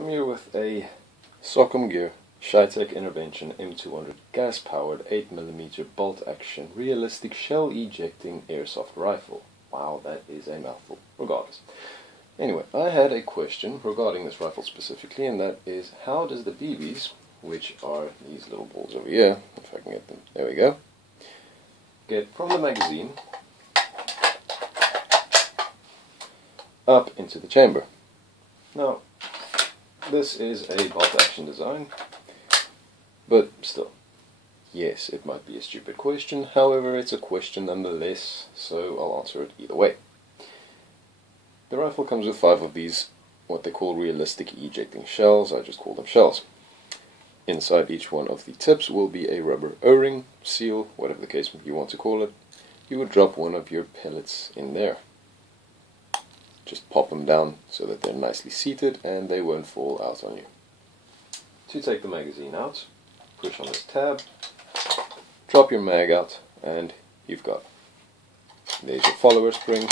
I'm here with a SocomGear Cheytac Intervention M200 gas-powered 8mm bolt-action realistic shell-ejecting airsoft rifle. Wow, that is a mouthful, regardless. Anyway, I had a question regarding this rifle specifically, and that is, how does the BBs, which are these little balls over here, if I can get them, there we go, get from the magazine up into the chamber? Now, this is a bolt-action design, but still, yes, it might be a stupid question, however, it's a question nonetheless, so I'll answer it either way. The rifle comes with 5 of these, what they call realistic ejecting shells. I just call them shells. Inside each one of the tips will be a rubber O-ring, seal, whatever the case you want to call it. You would drop one of your pellets in there. Just pop them down so that they're nicely seated and they won't fall out on you. To take the magazine out, push on this tab, drop your mag out, and you've got it. There's your follower spring.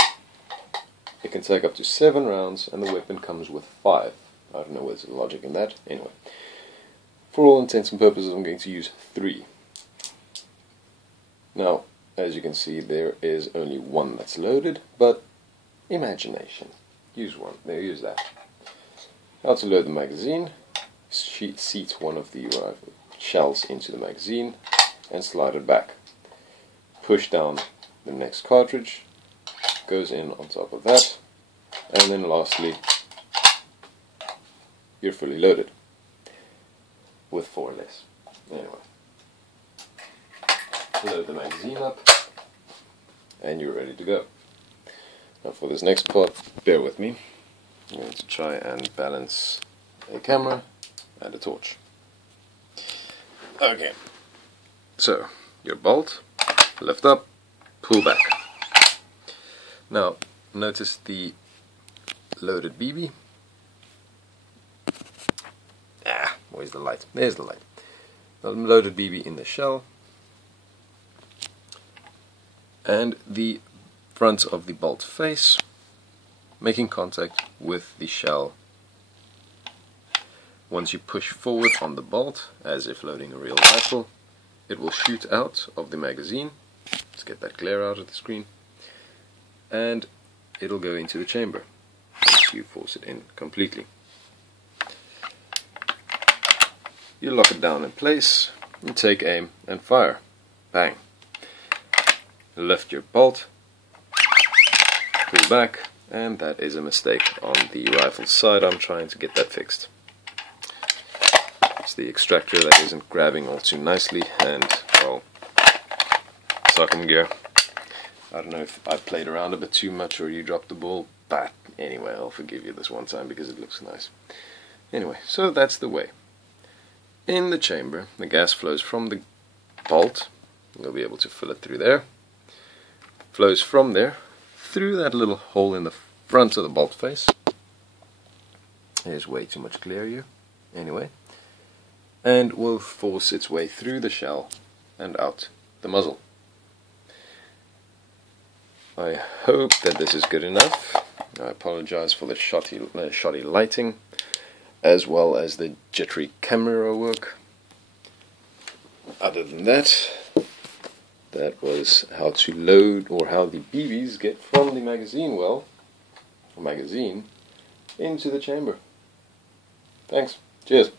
It can take up to 7 rounds, and the weapon comes with 5. I don't know what's the logic in that. Anyway, for all intents and purposes, I'm going to use 3. Now, as you can see, there is only one that's loaded, but imagination. Use one. There, use that. How to load the magazine. Seat one of the shells into the magazine and slide it back. Push down the next cartridge. Goes in on top of that, and then lastly you're fully loaded with 4 less. Anyway, load the magazine up and you're ready to go. Now for this next part, bear with me. I'm going to try and balance a camera and a torch. Okay, so your bolt, lift up, pull back. Now, notice the loaded BB. Where's the light? There's the light. The loaded BB in the shell. And the front of the bolt face making contact with the shell. Once you push forward on the bolt, as if loading a real rifle, it will shoot out of the magazine. Let's get that glare out of the screen. And it'll go into the chamber once you force it in completely. You lock it down in place, and take aim and fire. Bang. Lift your bolt, pull back, and that is a mistake on the rifle side. I'm trying to get that fixed. It's the extractor that isn't grabbing all too nicely, and well, SocomGear. I don't know if I played around a bit too much or you dropped the ball, but anyway, I'll forgive you this one time because it looks nice. Anyway, so that's the way. In the chamber, the gas flows from the bolt. You'll be able to fill it through there. Flows from there through that little hole in the front of the bolt face. There's way too much glare here. Anyway, and will force its way through the shell and out the muzzle. I hope that this is good enough. I apologize for the shoddy lighting, as well as the jittery camera work. Other than that, that was how to load, or how the BBs get from the magazine into the chamber. Thanks. Cheers.